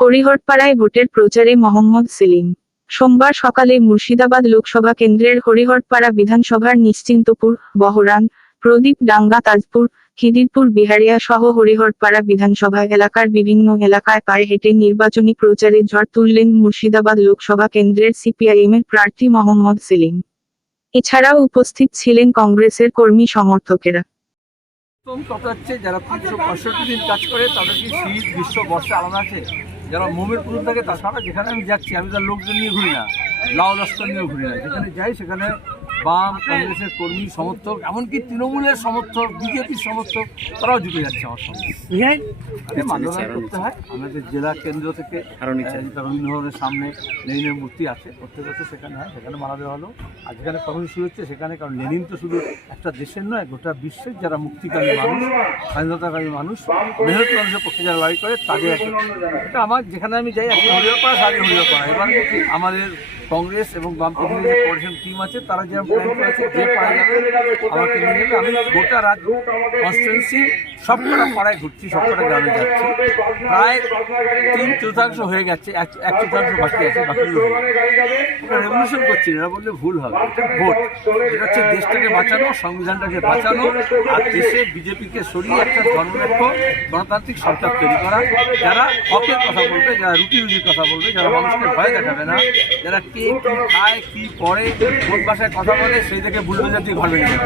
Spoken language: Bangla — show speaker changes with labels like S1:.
S1: হরিহরপাড়ায় ভোটের প্রচারে মোহাম্মদ সেলিম। সোমবার সকালে মুর্শিদাবাদ লোকসভা কেন্দ্রের হরিহরপাড়া বিধানসভার নিশ্চিন্তপুর, বহরান, প্রদীপ ডাঙ্গা তাজপুর, খিদিরপুর, বিহারিয়া সহ হরিহরপাড়া বিধানসভা এলাকার বিভিন্ন এলাকায় পায়ে হেঁটে নির্বাচনী প্রচারে ঝড় তুললেন মুর্শিদাবাদ লোকসভা কেন্দ্রের সিপিআইএম এর প্রার্থী মোহাম্মদ সেলিম। এছাড়াও উপস্থিত ছিলেন কংগ্রেসের কর্মী সমর্থকেরা।
S2: কথা হচ্ছে যারা তিনশো পঁয়ষট্টি দিন কাজ করে, তাদের কি শীত, গ্রীষ্ম, বর্ষা আলাদা আছে? যারা মোমের পুরুষ থাকে তাছাড়া যেখানে আমি যাচ্ছি, আমি তার লোকজন নিয়ে ঘুরি না। লাউ লস্কর নিয়ে ঘুরি না। যেখানে যাই, সেখানে বাম কংগ্রেসের কর্মী সমর্থক এমনকি তৃণমূলের সমর্থক বিজেপির সমর্থক তারাও জুটে যাচ্ছে আমার সঙ্গে। মান্যতা করতে হয় আমাদের জেলা কেন্দ্র থেকে রবীন্দ্রভবনের সামনে লেনিনের মূর্তি আছে প্রত্যেক বছর সেখানে হয় সেখানে মারা দেওয়া হলো। আর যেখানে কর্মী শুরু হচ্ছে সেখানে কারণ লেনিন তো শুধু একটা দেশের নয় গোটা বিশ্বের যারা মুক্তিকামী মানুষ স্বাধীনতাকামী মানুষ মেহনত মানুষের পক্ষে যারা লড়াই করে তাদের একটা। আমার যেখানে আমি যাই একটা হরিয়াপাড়া সারি হরিয়াপাড়া এবার আমাদের কংগ্রেস এবং বামপন্থী যে কোঅর্ডিনেশন টিম আছে, তারা যেরকম প্ল্যান করেছে, যে পাড়ায় যাবে, আমাকে নিয়ে আমি গোটা রাজ্য কনস্টিটুয়েন্সি সবকটা পাড়ায় ঘুরছি, সবকটা গ্রামে যাচ্ছি। প্রায় তিন চতুর্থাংশ হয়ে গেছে, এক চতুর্থাংশ বাকি আছে বাকিগুলো রেভলিউশন করছি এরা বললে ভুল হবে। ভোট, এটা হচ্ছে দেশটাকে বাঁচানো, সংবিধানটাকে বাঁচানো, আর দেশে বিজেপিকে সরিয়ে একটা ধর্মনিরপেক্ষ গণতান্ত্রিক সরকার তৈরি করা। যারা হকের কথা বলবে, যারা রুটি রুটির কথা বলবে, যারা মানুষকে ভয় দেখাবে না, যারা কে কি খায়, কি পড়ে কোন ভাষায় কথা বলে, সেই থেকে বুলডোজার দিয়ে ঘর ভেঙে